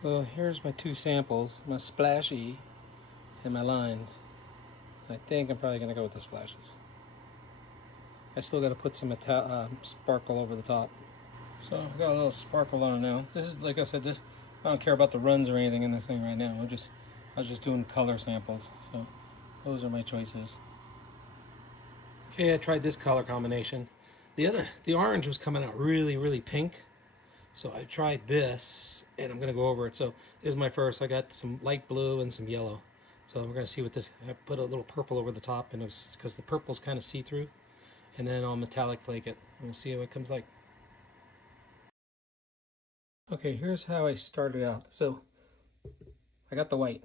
Well, here's my two samples, my splashy and my lines. I think I'm probably going to go with the splashes. I still got to put some sparkle over the top. So I've got a little sparkle on it now. This is, like I said, just I don't care about the runs or anything in this thing right now. I was just doing color samples. So those are my choices. Okay, I tried this color combination. The orange was coming out really pink. So I tried this, and I'm gonna go over it. So this is my first. I got some light blue and some yellow. So we're gonna see what this. I put a little purple over the top, and it's because the purple's kind of see-through, and then I'll metallic flake it. We'll see how it comes like. Okay, here's how I started out. So I got the white.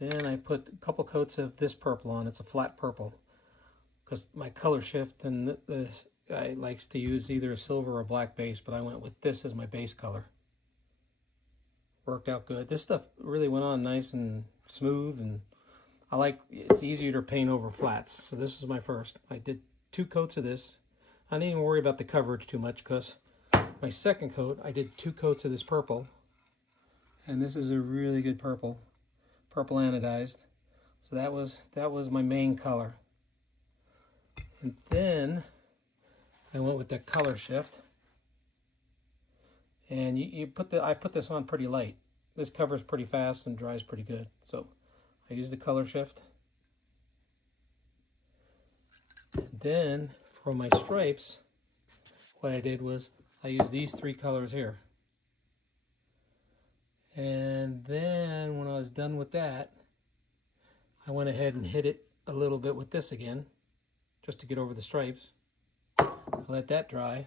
Then I put a couple coats of this purple on. It's a flat purple because my color shift, and the guy likes to use either a silver or a black base, but I went with this as my base color. Worked out good. This stuff really went on nice and smooth, and it's easier to paint over flats. So this was my first. I did 2 coats of this. I didn't even worry about the coverage too much because my second coat, I did 2 coats of this purple, and this is a really good purple anodized. So that was my main color. And then I went with the color shift, and I put this on pretty light. This covers pretty fast and dries pretty good. So I used the color shift. And then for my stripes, what I did was I used these 3 colors here. And then when I was done with that, I went ahead and hit it a little bit with this again, just to get over the stripes. Let that dry. I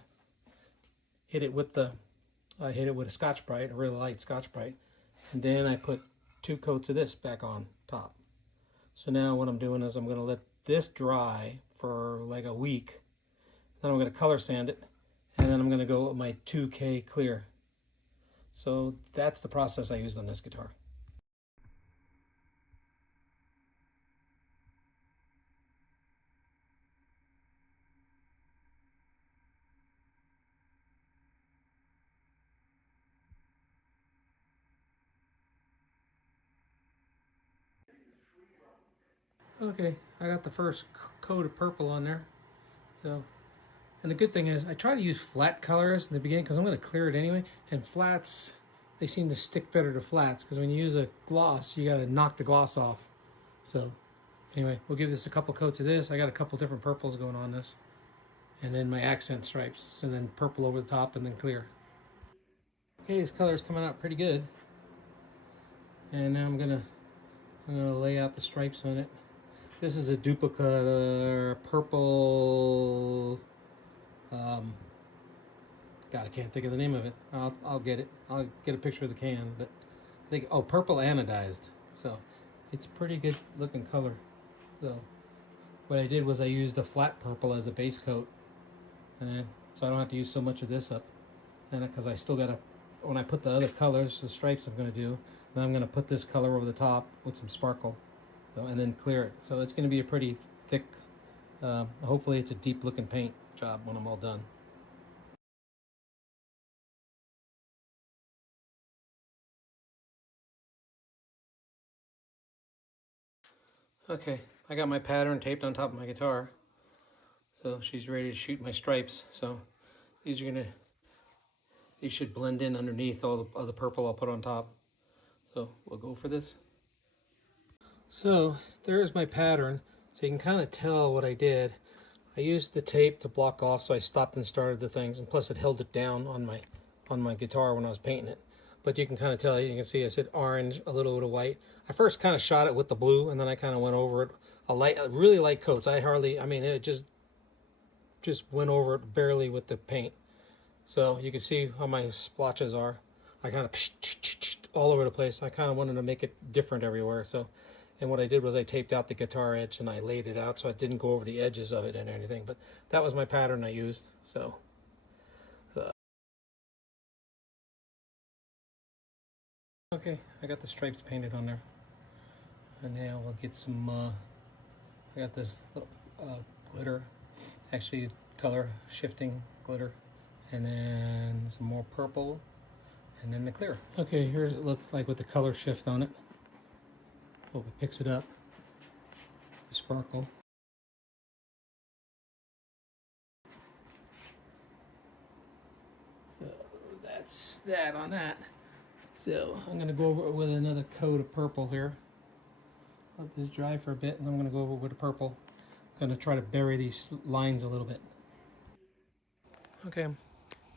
hit it with a Scotch-Brite, a really light Scotch-Brite, and then I put 2 coats of this back on top. So now what I'm doing is I'm going to let this dry for like a week. Then I'm going to color sand it, and then I'm going to go with my 2K clear. So that's the process I used on this guitar. Okay, I got the first coat of purple on there. So, and the good thing is I try to use flat colors in the beginning because I'm going to clear it anyway. And flats, they seem to stick better to flats because when you use a gloss, you got to knock the gloss off. So anyway, we'll give this a couple coats of this. I got a couple different purples going on this. And then my accent stripes, and then purple over the top, and then clear. Okay, this color is coming out pretty good. And now I'm gonna lay out the stripes on it. This is a duplicate purple. God, I can't think of the name of it. I'll get it. I'll get a picture of the can. But I think purple anodized. So it's a pretty good looking color. So what I did was I used the flat purple as a base coat, and so I don't have to use so much of this up. And because I still gotta, when I put the other colors, the stripes I'm gonna do, then I'm gonna put this color over the top with some sparkle. So, and then clear it. So it's going to be a pretty thick, hopefully it's a deep looking paint job when I'm all done. Okay, I got my pattern taped on top of my guitar. So she's ready to shoot my stripes. So these should blend in underneath all the purple I'll put on top. So we'll go for this. So there's my pattern. So you can kind of tell what I did. I used the tape to block off, so I stopped and started the things, and plus it held it down on my guitar when I was painting it. But you can kind of tell, you can see I said orange, a little bit of white. I first kind of shot it with the blue, and then I kind of went over it. A really light coats. It just went over it barely with the paint. So you can see how my splotches are. I kind of all over the place. I kind of wanted to make it different everywhere. So. And what I did was I taped out the guitar edge and I laid it out so it didn't go over the edges of it and anything. But that was my pattern I used. So, okay, I got the stripes painted on there. And now we'll get some, I got this glitter, actually color shifting glitter. And then some more purple. and then the clear. Okay, here's it looks like with the color shift on it. Hope it picks it up. The sparkle. So that's that on that. So I'm going to go over it with another coat of purple here. Let this dry for a bit, and I'm going to go over it with the purple. I'm going to try to bury these lines a little bit. Okay,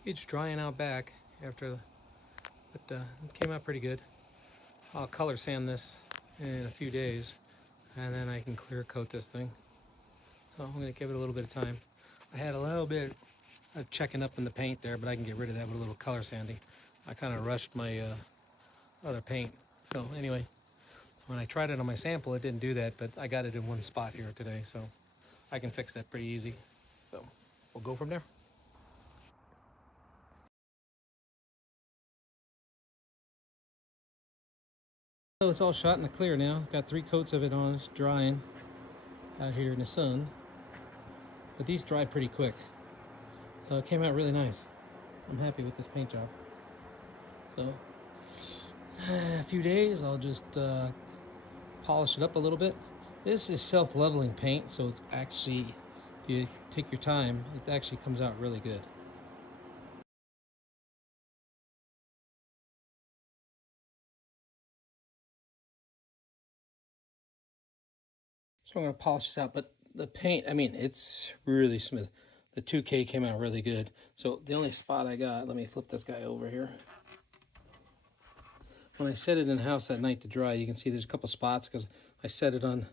it's drying out back after, but it came out pretty good. I'll color sand this in a few days, and then I can clear coat this thing. So I'm going to give it a little bit of time. I had a little bit of checking up in the paint there, but I can get rid of that with a little color sanding. I kind of rushed my other paint. So anyway, when I tried it on my sample, it didn't do that, but I got it in one spot here today, so I can fix that pretty easy. So we'll go from there. So it's all shot in the clear now. Got 3 coats of it on. It's drying out here in the sun. But these dry pretty quick. So it came out really nice. I'm happy with this paint job. So a few days I'll just polish it up a little bit. This is self-leveling paint, so it's actually, if you take your time, it actually comes out really good. So I'm going to polish this out, but the paint, I mean, it's really smooth. The 2K came out really good. So the only spot I got, let me flip this guy over here. When I set it in the house that night to dry, you can see there's a couple spots because I set it on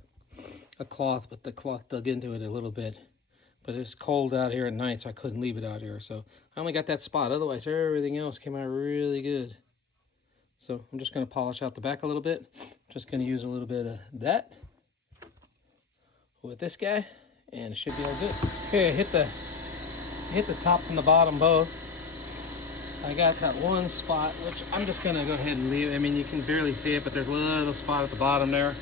a cloth, but the cloth dug into it a little bit. But it's cold out here at night, so I couldn't leave it out here. So I only got that spot. Otherwise, everything else came out really good. So I'm just going to polish out the back a little bit. Just going to use a little bit of that with this guy, and it should be all good. Okay, hit the top and the bottom both. I got that one spot, which I'm just gonna go ahead and leave. I mean, you can barely see it, but there's a little spot at the bottom there.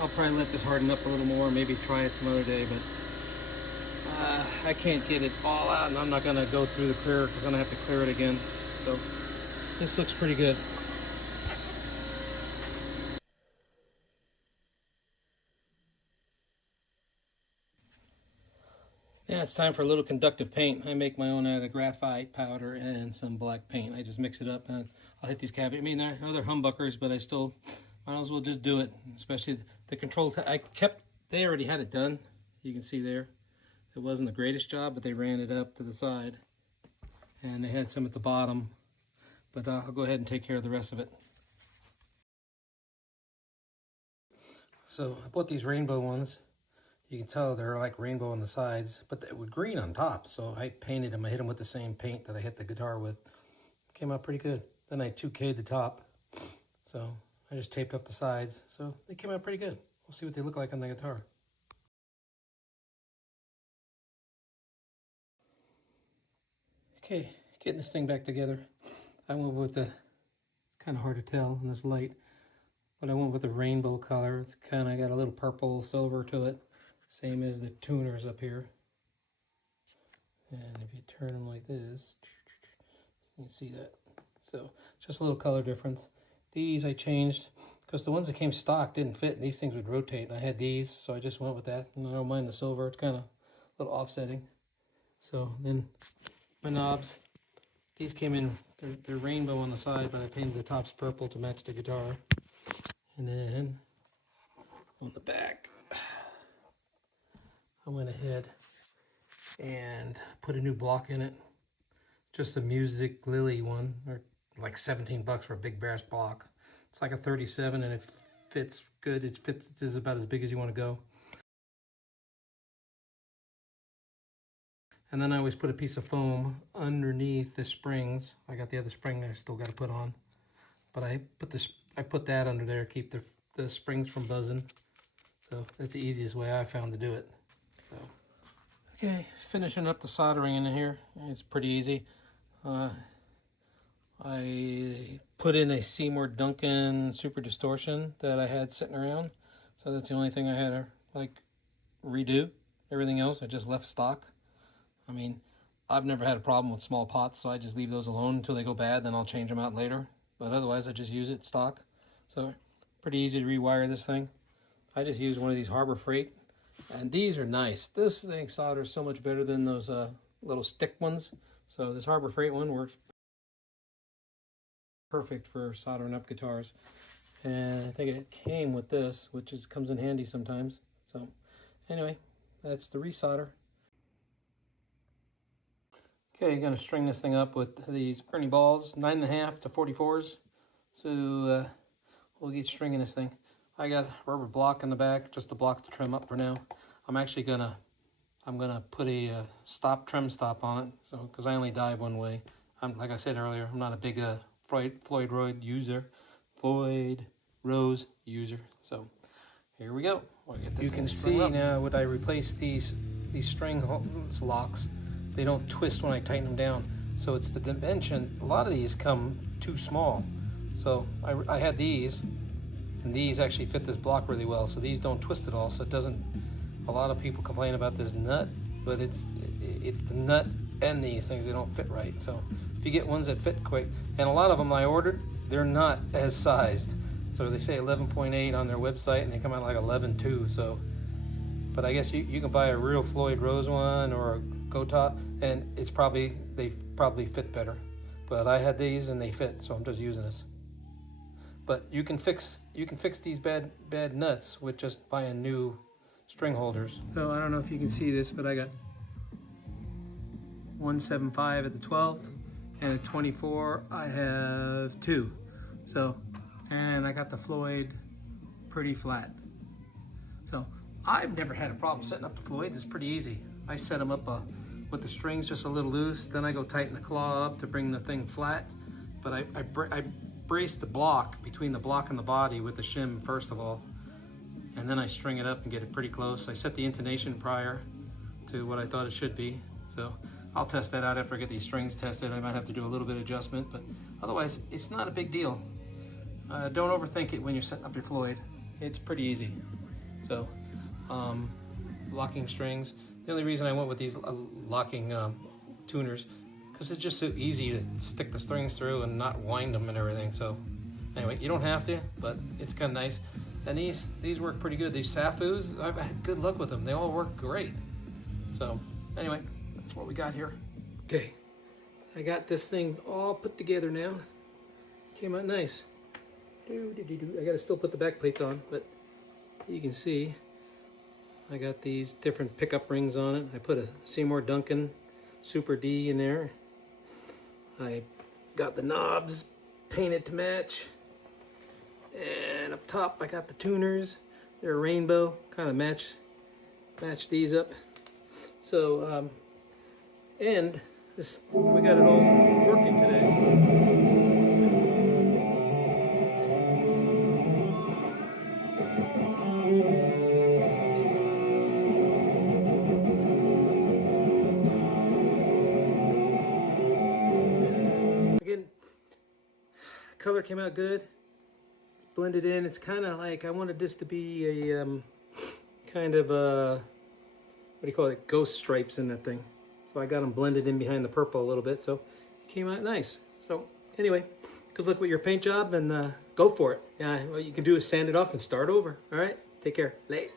I'll probably let this harden up a little more, maybe try it some other day, but I can't get it all out, and I'm not gonna go through the clear because I'm gonna have to clear it again. So this looks pretty good. Yeah, it's time for a little conductive paint. I make my own out of graphite powder and some black paint. I just mix it up and I'll hit these cavities. I mean, I know they're humbuckers, but I still might as well just do it. Especially the control. They already had it done. You can see there. It wasn't the greatest job, but they ran it up to the side. And they had some at the bottom. But I'll go ahead and take care of the rest of it. So I bought these rainbow ones. You can tell they're like rainbow on the sides, but they were green on top. So I painted them. I hit them with the same paint that I hit the guitar with. Came out pretty good. Then I 2K'd the top. So I just taped up the sides. So they came out pretty good. We'll see what they look like on the guitar. Okay, getting this thing back together. I went with the, it's kind of hard to tell in this light, but I went with the rainbow color. It's kind of got a little purple silver to it. Same as the tuners up here. And if you turn them like this, you can see that. So just a little color difference. These I changed because the ones that came stock didn't fit and these things would rotate. And I had these, so I just went with that. And I don't mind the silver. It's kind of a little offsetting. So then my knobs, these came in, they're rainbow on the side, but I painted the tops purple to match the guitar. And then on the back, I went ahead and put a new block in it. Just a Music Lily one, or like 17 bucks for a big brass block. It's like a 37 and it fits good. It fits, it's about as big as you want to go. And then I always put a piece of foam underneath the springs. I got the other spring I still got to put on. But I put that under there to keep the springs from buzzing. So that's the easiest way I found to do it. So, okay, finishing up the soldering in here. It's pretty easy. I put in a Seymour Duncan Super Distortion that I had sitting around. So that's the only thing I had to like redo. Everything else I just left stock. I mean, I've never had a problem with small pots, so I just leave those alone until they go bad, then I'll change them out later. But otherwise, I just use it stock. So pretty easy to rewire this thing. I just use one of these Harbor Freight, and these are nice. This thing solders so much better than those little stick ones. So this Harbor Freight one works perfect for soldering up guitars. And I think it came with this, which comes in handy sometimes. So anyway, that's the resolder. Okay, you're going to string this thing up with these Ernie balls, 9.5 to 44s. So we'll get stringing this thing. I got a rubber block in the back just to block the trim up for now. I'm actually gonna put a trim stop on it, so because I only dive one way. Like I said earlier, I'm not a big Floyd Rose user. So here we go. You can see now when I replace these string locks, they don't twist when I tighten them down. So it's the dimension. A lot of these come too small. So I had these, and these actually fit this block really well. So these don't twist at all. So it doesn't. A lot of people complain about this nut, but it's the nut and these things, they don't fit right. So if you get ones that fit quick, and a lot of them I ordered, they're not as sized. So they say 11.8 on their website, and they come out like 11.2. So, but I guess you can buy a real Floyd Rose one or a Gotha, and they probably fit better. But I had these and they fit, so I'm just using this. But you can fix these bad nuts with just buying new string holders. So I don't know if you can see this, but I got 175 at the 12th, and at 24 I have 2. So, and I got the Floyd pretty flat. So I've never had a problem setting up the Floyds. It's pretty easy. I set them up with the strings just a little loose, then I go tighten the claw up to bring the thing flat. But I brace the block between the block and the body with the shim first of all, and then I string it up and get it pretty close. I set the intonation prior to what I thought it should be. So I'll test that out after I get these strings tested. I might have to do a little bit of adjustment, but otherwise it's not a big deal. Don't overthink it when you're setting up your Floyd. It's pretty easy. So locking strings. The only reason I went with these locking tuners, because it's just so easy to stick the strings through and not wind them and everything. So anyway, you don't have to, but it's kind of nice. And these work pretty good. These Safus, I've had good luck with them. They all work great. So anyway, that's what we got here. Okay, I got this thing all put together now. Came out nice. I gotta still put the back plates on, but you can see I got these different pickup rings on it. I put a Seymour Duncan Super D in there. I got the knobs painted to match. And up top I got the tuners. They're rainbow, kind of match these up. So and this, we got it all working today. Color came out good. It's blended in. It's kind of like, I wanted this to be a kind of what do you call it, ghost stripes in that thing. So I got them blended in behind the purple a little bit, so it came out nice. So anyway, good luck with your paint job, and go for it. Yeah, what you can do is sand it off and start over. All right, take care. Late.